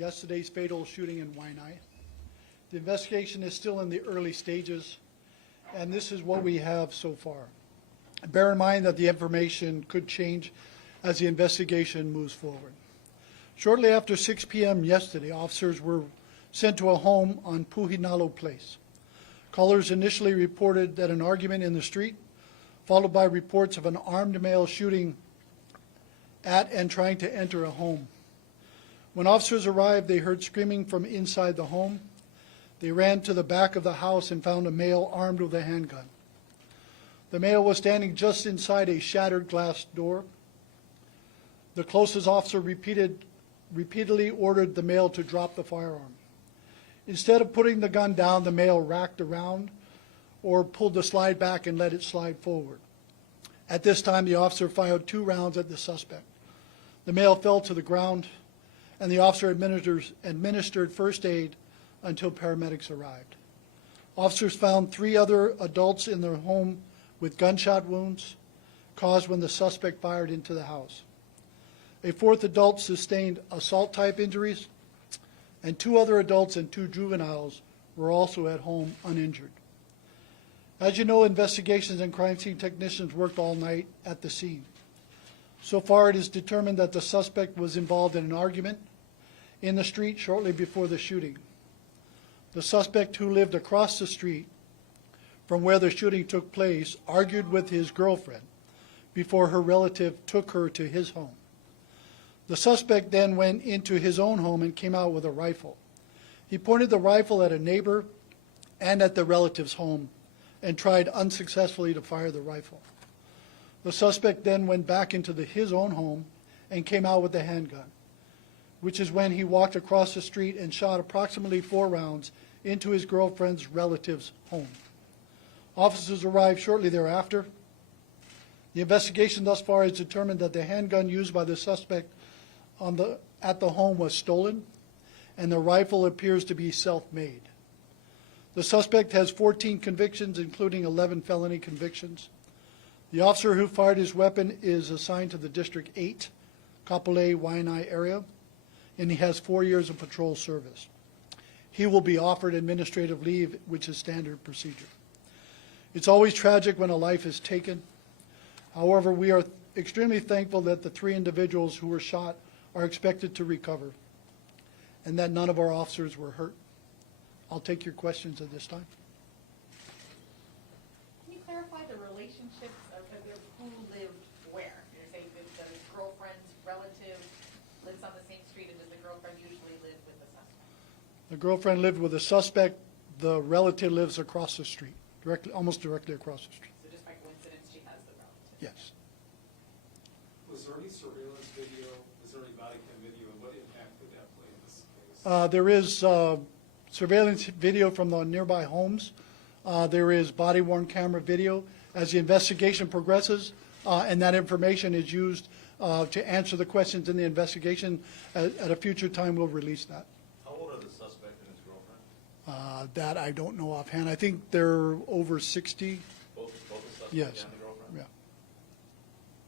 yesterday's fatal shooting in Waianae. The investigation is still in the early stages, and this is what we have so far. Bear in mind that the information could change as the investigation moves forward. Shortly after 6 p.m. yesterday, officers were sent to a home on Puhinalo Place. Callers initially reported that an argument in the street, followed by reports of an armed male shooting at and trying to enter a home. When officers arrived, they heard screaming from inside the home. They ran to the back of the house and found a male armed with a handgun. The male was standing just inside a shattered glass door. The closest officer repeatedly ordered the male to drop the firearm. Instead of putting the gun down, the male racked around or pulled the slide back and let it slide forward. At this time, the officer fired 2 rounds at the suspect. The male fell to the ground, and the officer administered first aid until paramedics arrived. Officers found 3 other adults in their home with gunshot wounds caused when the suspect fired into the house. A 4th adult sustained assault-type injuries, and 2 other adults and 2 juveniles were also at home uninjured. As you know, investigations and crime scene technicians worked all night at the scene. So far, it is determined that the suspect was involved in an argument in the street shortly before the shooting. The suspect, who lived across the street from where the shooting took place, argued with his girlfriend before her relative took her to his home. The suspect then went into his own home and came out with a rifle. He pointed the rifle at a neighbor and at the relative's home and tried unsuccessfully to fire the rifle. The suspect then went back into his own home and came out with a handgun, which is when he walked across the street and shot approximately 4 rounds into his girlfriend's relative's home. Officers arrived shortly thereafter. The investigation thus far has determined that the handgun used by the suspect at the home was stolen, and the rifle appears to be self-made. The suspect has 14 convictions, including 11 felony convictions. The officer who fired his weapon is assigned to the District 8, Kapolei, Waianae area, and he has 4 years of patrol service. He will be offered administrative leave, which is standard procedure. It's always tragic when a life is taken. However, we are extremely thankful that the 3 individuals who were shot are expected to recover and that none of our officers were hurt. I'll take your questions at this time. Can you clarify the relationships of who lived where? You're saying that the girlfriend's relative lives on the same street, and does the girlfriend usually live with the suspect? The girlfriend lived with the suspect. The relative lives across the street, almost directly across the street. So just by coincidence, she has the relative? Yes. Was there any surveillance video? Was there any body cam video? And what impact did that play in this case? There is surveillance video from the nearby homes. There is body-worn camera video. As the investigation progresses, and that information is used to answer the questions in the investigation, at a future time we'll release that. How old are the suspect and his girlfriend? That I don't know offhand. I think they're over 60. Both the suspect Yes. and the girlfriend? Yeah.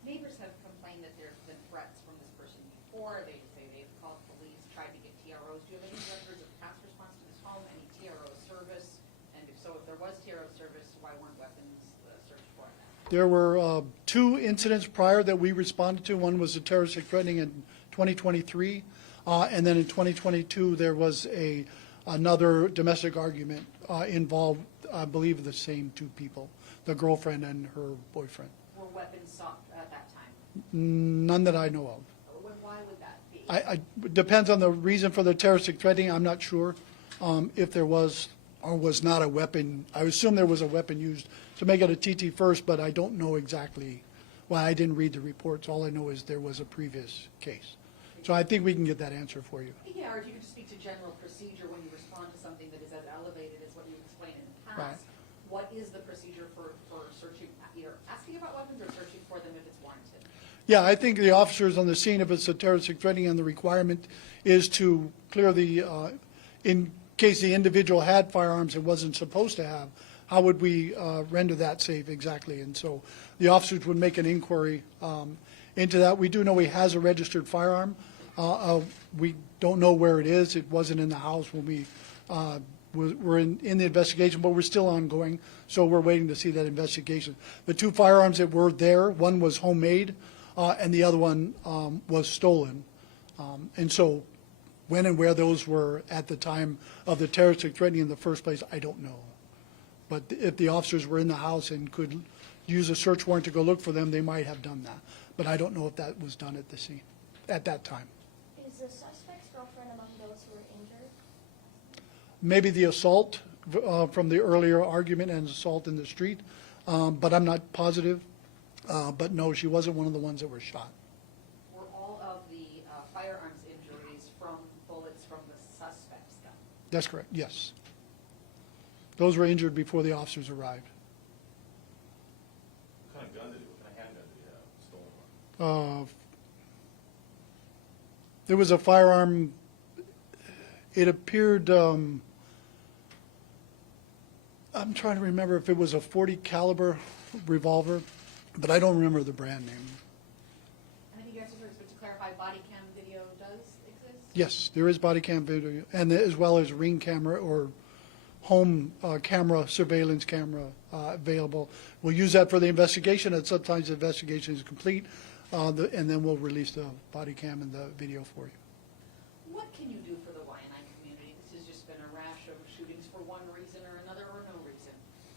Neighbors have complained that there's been threats from this person before. They say they've called police, tried to get TROs. Do you have any records of past response to this home, any TRO service? And if so, if there was TRO service, why weren't weapons searched for that? There were 2 incidents prior that we responded to. One was a terroristic threatening in 2023, and then in 2022 there was another domestic argument involved, I believe, the same 2 people, the girlfriend and her boyfriend. Were weapons sought at that time? None that I know of. Why would that be? Depends on the reason for the terroristic threatening. I'm not sure if there was or was not a weapon. I assume there was a weapon used to make it a TT first, but I don't know exactly. Well, I didn't read the reports. All I know is there was a previous case. So I think we can get that answer for you. Yeah, or if you could just speak to general procedure when you respond to something that is as elevated as what you explained in the past. Right. What is the procedure for searching, either asking about weapons or searching for them if it's warranted? Yeah, I think the officers on the scene, if it's a terroristic threatening, and the requirement is to clear the, in case the individual had firearms and wasn't supposed to have, how would we render that safe exactly? And so the officers would make an inquiry into that. We do know he has a registered firearm. We don't know where it is. It wasn't in the house when we were in the investigation, but we're still ongoing, so we're waiting to see that investigation. The two firearms that were there, one was homemade, and the other one was stolen. And so when and where those were at the time of the terroristic threatening in the first place, I don't know. But if the officers were in the house and could use a search warrant to go look for them, they might have done that. But I don't know if that was done at the scene at that time. Is the suspect's girlfriend among those who were injured? Maybe the assault from the earlier argument and assault in the street, but I'm not positive. But no, she wasn't one of the ones that were shot. Were all of the firearms injuries from bullets from the suspect's gun? That's correct, yes. Those were injured before the officers arrived. What kind of gun did he, what kind of handgun did he have stolen? There was a firearm, it appeared, I'm trying to remember if it was a .40 caliber revolver, but I don't remember the brand name. And I think you answered, but to clarify, body cam video does exist? Yes, there is body cam video, and as well as ring camera or home camera, surveillance camera available. We'll use that for the investigation, and sometimes the investigation is complete, and then we'll release the body cam and the video for you. What can you do for the Waianae community? This has just been a rash of shootings for one reason or another or no reason.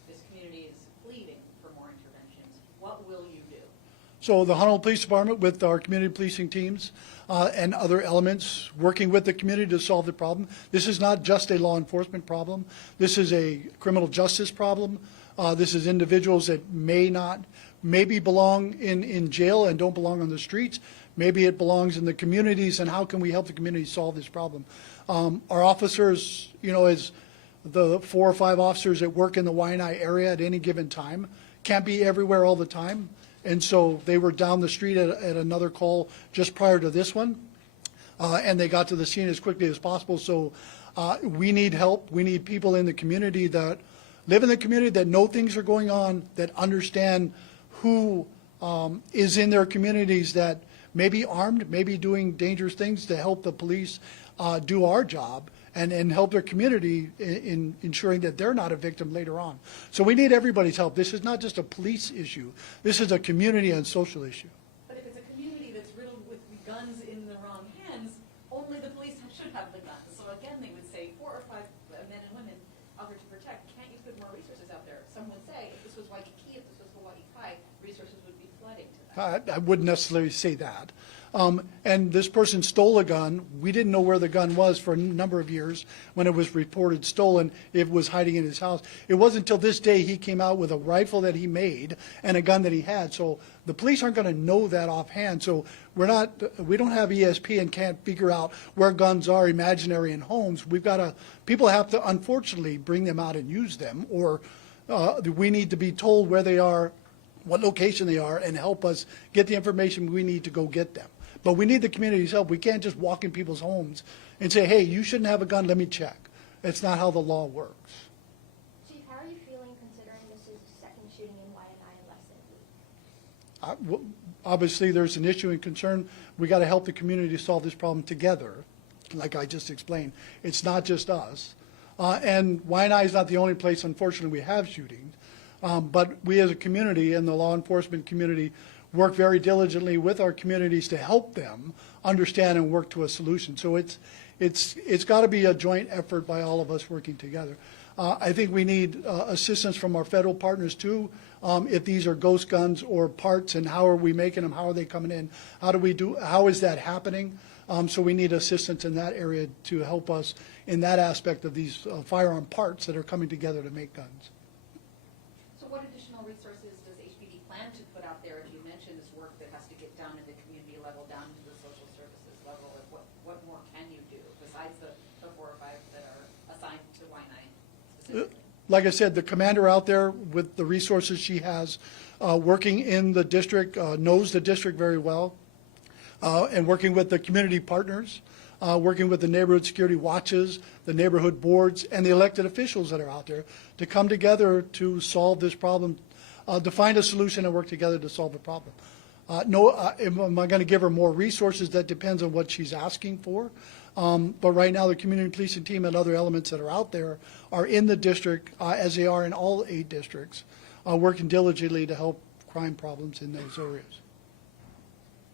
This community is pleading for more interventions. What will you do? So the Honolulu Police Department, with our community policing teams and other elements, working with the community to solve the problem. This is not just a law enforcement problem. This is a criminal justice problem. This is individuals that maybe belong in jail and don't belong on the streets. Maybe it belongs in the communities, and how can we help the community solve this problem? Our officers, as the 4 or 5 officers that work in the Waianae area at any given time, can't be everywhere all the time. And so they were down the street at another call just prior to this one, and they got to the scene as quickly as possible. So we need help. We need people in the community that live in the community, that know things are going on, that understand who is in their communities that may be armed, may be doing dangerous things, to help the police do our job and help their community in ensuring that they're not a victim later on. So we need everybody's help. This is not just a police issue. This is a community and social issue. But if it's a community that's riddled with guns in the wrong hands, only the police should have the guns. So again, they would say 4 or 5 men and women out there to protect. Can't you put more resources out there? Some would say if this was Waikiki, if this was Hawaii Kai, resources would be flooding to that. I wouldn't necessarily say that. And this person stole a gun. We didn't know where the gun was for a number of years. When it was reported stolen, it was hiding in his house. It wasn't until this day he came out with a rifle that he made and a gun that he had. So the police aren't going to know that offhand. So we don't have ESP and can't figure out where guns are imaginary in homes. People have to, unfortunately, bring them out and use them, or we need to be told where they are, what location they are, and help us get the information we need to go get them. But we need the community's help. We can't just walk in people's homes and say, hey, you shouldn't have a gun, let me check. That's not how the law works. Chief, how are you feeling considering this is the second shooting in Waianae in less than a week? Obviously, there's an issue and concern. We got to help the community solve this problem together, like I just explained. It's not just us. And Waianae is not the only place, unfortunately, we have shootings. But we as a community and the law enforcement community work very diligently with our communities to help them understand and work to a solution. So it's got to be a joint effort by all of us working together. I think we need assistance from our federal partners too. If these are ghost guns or parts, and how are we making them? How are they coming in? How is that happening? So we need assistance in that area to help us in that aspect of these firearm parts that are coming together to make guns. So what additional resources does HPD plan to put out there? As you mentioned, this work that has to get down in the community level, down to the social services level. What more can you do besides the 4 or 5 that are assigned to Waianae specifically? Like I said, the commander out there with the resources she has, working in the district, knows the district very well, and working with the community partners, working with the neighborhood security watches, the neighborhood boards, and the elected officials that are out there to come together to solve this problem, to find a solution and work together to solve the problem. No, am I going to give her more resources? That depends on what she's asking for. But right now, the community policing team and other elements that are out there are in the district, as they are in all 8 districts, working diligently to help crime problems in those areas.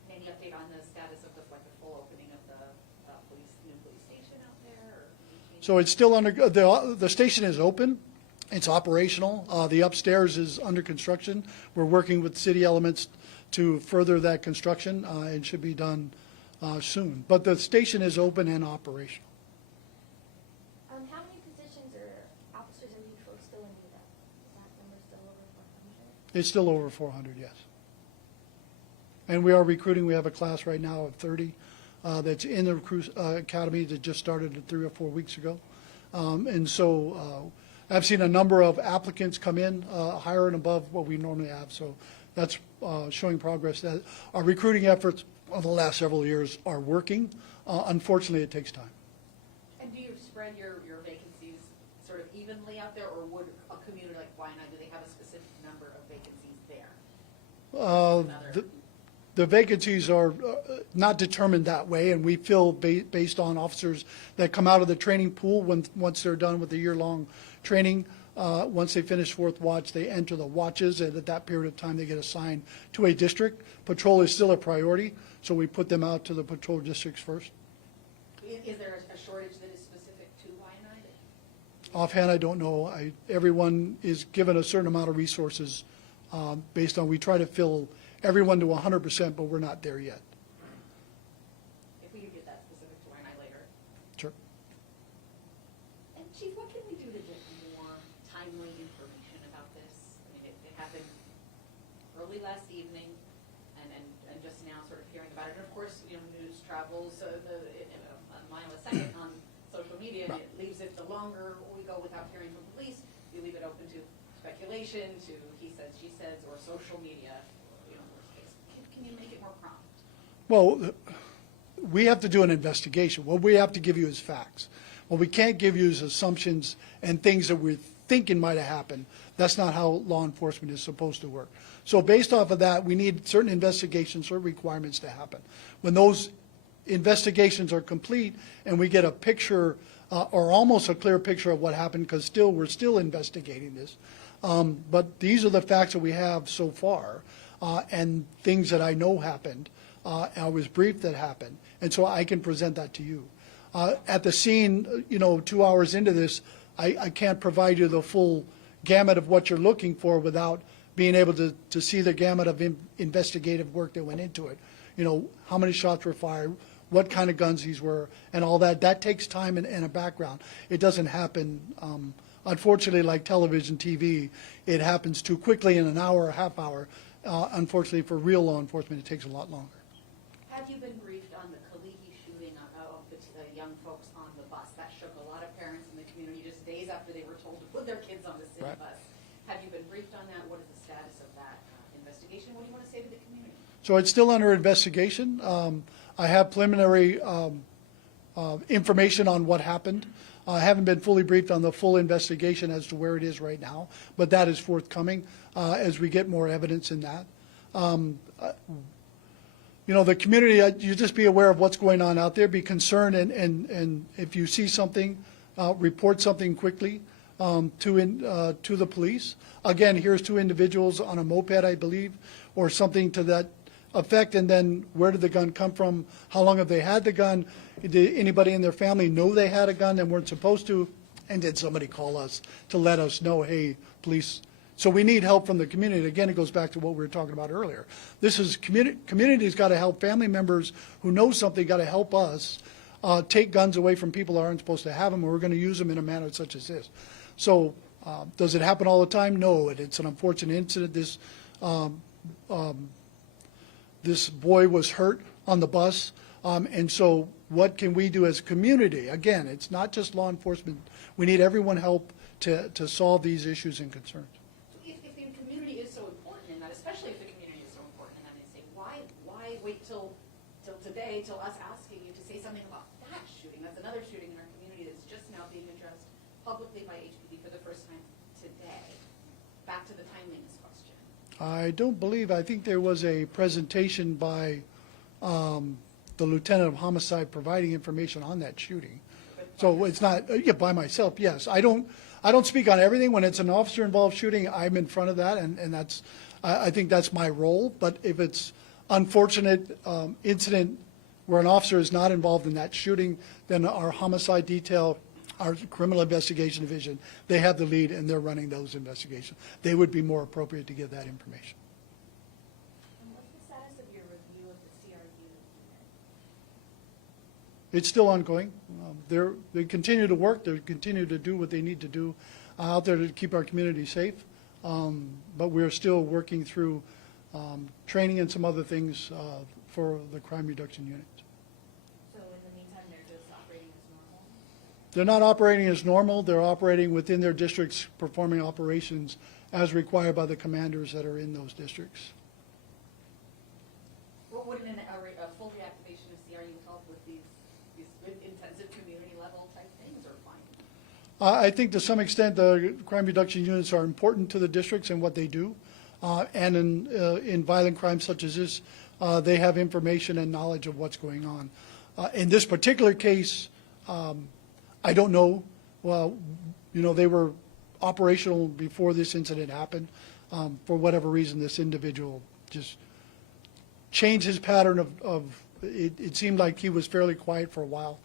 Any update on the status of the full opening of the new police station out there? Or any changes? So it's still under, the station is open. It's operational. The upstairs is under construction. We're working with city elements to further that construction. It should be done soon. But the station is open and operational. How many positions or officers are you folks still in need of? Is that number still over 400? It's still over 400, yes. And we are recruiting. We have a class right now of 30 that's in the recruit academy that just started 3 or 4 weeks ago. And so I've seen a number of applicants come in higher and above what we normally have. So that's showing progress. That our recruiting efforts of the last several years are working. Unfortunately, it takes time. And do you spread your vacancies sort of evenly out there, or would a community like Waianae, do they have a specific number of vacancies there? The vacancies are not determined that way, and we fill based on officers that come out of the training pool once they're done with the year-long training. Once they finish 4th watch, they enter the watches, and at that period of time, they get assigned to a district. Patrol is still a priority, so we put them out to the patrol districts first. Is there a shortage that is specific to Waianae? Offhand, I don't know. Everyone is given a certain amount of resources based on, we try to fill everyone to 100%, but we're not there yet. If we could get that specific to Waianae later. Sure. And Chief, what can we do to get more timely information about this? I mean, it happened early last evening, and just now sort of hearing about it. And of course, news travels a mile a second on social media, and it leaves it, the longer we go without hearing from police, we leave it open to speculation, to he says, she says, or social media. Worst case. Can you make it more prompt? Well, we have to do an investigation. What we have to give you is facts. What we can't give you is assumptions and things that we're thinking might have happened. That's not how law enforcement is supposed to work. So based off of that, we need certain investigations, certain requirements to happen. When those investigations are complete and we get a picture or almost a clear picture of what happened, because we're still investigating this. But these are the facts that we have so far and things that I know happened. I was briefed that happened, and so I can present that to you. At the scene, 2 hours into this, I can't provide you the full gamut of what you're looking for without being able to see the gamut of investigative work that went into it. How many shots were fired, what kind of guns these were, and all that. That takes time and a background. It doesn't happen, unfortunately, like television, TV. It happens too quickly in an hour or a half hour. Unfortunately, for real law enforcement, it takes a lot longer. Have you been briefed on the Kaliki shooting of the young folks on the bus? That shook a lot of parents in the community just days after they were told to put their kids on the city Right. bus. Have you been briefed on that? What is the status of that investigation? What do you want to say to the community? So it's still under investigation. I have preliminary information on what happened. I haven't been fully briefed on the full investigation as to where it is right now, but that is forthcoming as we get more evidence in that. The community, you just be aware of what's going on out there, be concerned, and if you see something, report something quickly to the police. Again, here's 2 individuals on a moped, I believe, or something to that effect, and then where did the gun come from? How long have they had the gun? Did anybody in their family know they had a gun and weren't supposed to? And did somebody call us to let us know, hey, police? So we need help from the community. Again, it goes back to what we were talking about earlier. This is community's got to help. Family members who know something got to help us take guns away from people that aren't supposed to have them, and we're going to use them in a manner such as this. So does it happen all the time? No, it's an unfortunate incident. This boy was hurt on the bus, and so what can we do as a community? Again, it's not just law enforcement. We need everyone help to solve these issues and concerns. If the community is so important in that, especially if the community is so important in that, they say, why wait till today, till us asking you to say something about that shooting? That's another shooting in our community that's just now being addressed publicly by HPD for the first time today. Back to the timeliness question. I don't believe, I think there was a presentation by the lieutenant of homicide providing information on that shooting. So it's not, yeah, by myself, yes. I don't speak on everything. When it's an officer-involved shooting, I'm in front of that, and that's, I think that's my role. But if it's unfortunate incident where an officer is not involved in that shooting, then our homicide detail, our criminal investigation division, they have the lead and they're running those investigations. They would be more appropriate to give that information. And what's the status of your review of the CRU unit? It's still ongoing. They continue to work. They continue to do what they need to do out there to keep our community safe. But we're still working through training and some other things for the crime reduction unit. So in the meantime, they're just operating as normal? They're not operating as normal. They're operating within their districts, performing operations as required by the commanders that are in those districts. What would a full reactivation of CRU help with these intensive community level type things, or fine? I think to some extent the crime reduction units are important to the districts and what they do. And in violent crimes such as this, they have information and knowledge of what's going on. In this particular case, I don't know. Well, you know, they were operational before this incident happened. For whatever reason, this individual just changed his pattern of it seemed like he was fairly quiet for a while,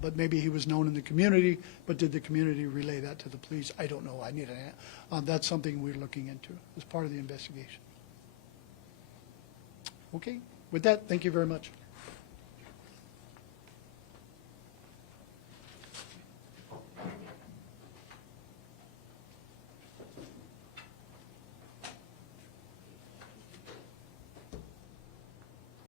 but maybe he was known in the community, but did the community relay that to the police? I don't know. I need that's something we're looking into as part of the investigation. Okay, with that, thank you very much.